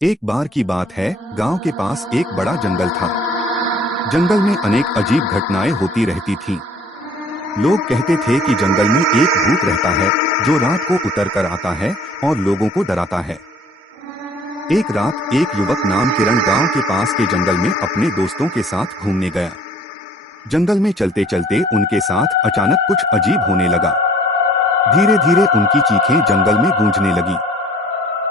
एक बार की बात है, गांव के पास एक बड़ा जंगल था। जंगल में अनेक अजीब घटनाएं होती रहती थीं। लोग कहते थे कि जंगल में एक भूत रहता है जो रात को उतर कर आता है और लोगों को डराता है। एक रात एक युवक नाम किरण गांव के पास के जंगल में अपने दोस्तों के साथ घूमने गया। जंगल में चलते चलते उनके साथ अचानक कुछ अजीब होने लगा। धीरे धीरे उनकी चीखें जंगल में गूंजने लगी।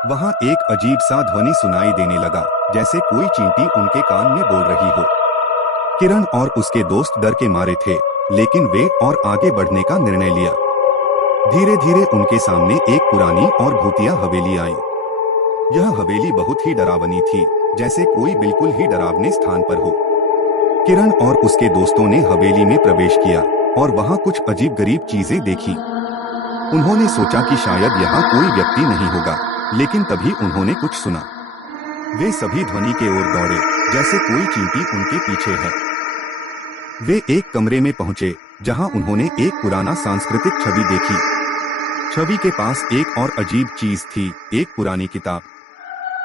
वहां एक अजीब सा ध्वनि सुनाई देने लगा, जैसे कोई चींटी उनके कान में बोल रही हो। किरण और उसके दोस्त डर के मारे थे, लेकिन वे और आगे बढ़ने का निर्णय लिया। धीरे धीरे उनके सामने एक पुरानी और भूतिया हवेली आई। यह हवेली बहुत ही डरावनी थी, जैसे कोई बिल्कुल ही डरावने स्थान पर हो। किरण और उसके दोस्तों ने हवेली में प्रवेश किया और वहां कुछ अजीब गरीब चीजें देखी। उन्होंने सोचा कि शायद यहाँ कोई व्यक्ति नहीं होगा, लेकिन तभी उन्होंने कुछ सुना। वे सभी ध्वनि के ओर दौड़े, जैसे कोई चींटी उनके पीछे है। वे एक कमरे में पहुंचे, जहां उन्होंने एक पुराना सांस्कृतिक छवि देखी। छवि के पास एक और अजीब चीज थी, एक पुरानी किताब।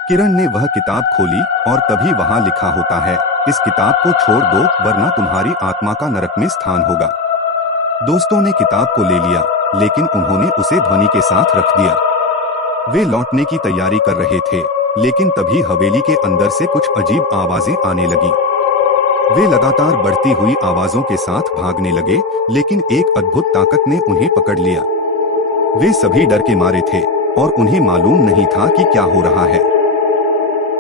किरण ने वह किताब खोली और तभी वहां लिखा होता है, इस किताब को छोड़ दो वरना तुम्हारी आत्मा का नरक में स्थान होगा। दोस्तों ने किताब को ले लिया, लेकिन उन्होंने उसे ध्वनि के साथ रख दिया। वे लौटने की तैयारी कर रहे थे, लेकिन तभी हवेली के अंदर से कुछ अजीब आवाजें आने लगी। वे लगातार बढ़ती हुई आवाजों के साथ भागने लगे, लेकिन एक अद्भुत ताकत ने उन्हें पकड़ लिया। वे सभी डर के मारे थे और उन्हें मालूम नहीं था कि क्या हो रहा है।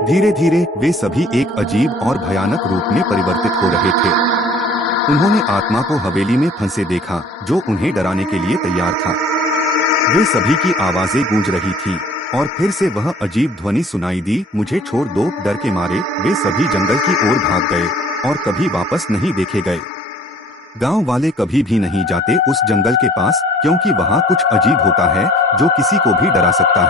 धीरे धीरे वे सभी एक अजीब और भयानक रूप में परिवर्तित हो रहे थे। उन्होंने आत्मा को हवेली में फंसे देखा, जो उन्हें डराने के लिए तैयार था। वे सभी की आवाजें गूंज रही थी और फिर से वह अजीब ध्वनि सुनाई दी, मुझे छोड़ दो। डर के मारे वे सभी जंगल की ओर भाग गए और कभी वापस नहीं देखे गए। गांव वाले कभी भी नहीं जाते उस जंगल के पास, क्योंकि वहां कुछ अजीब होता है जो किसी को भी डरा सकता है।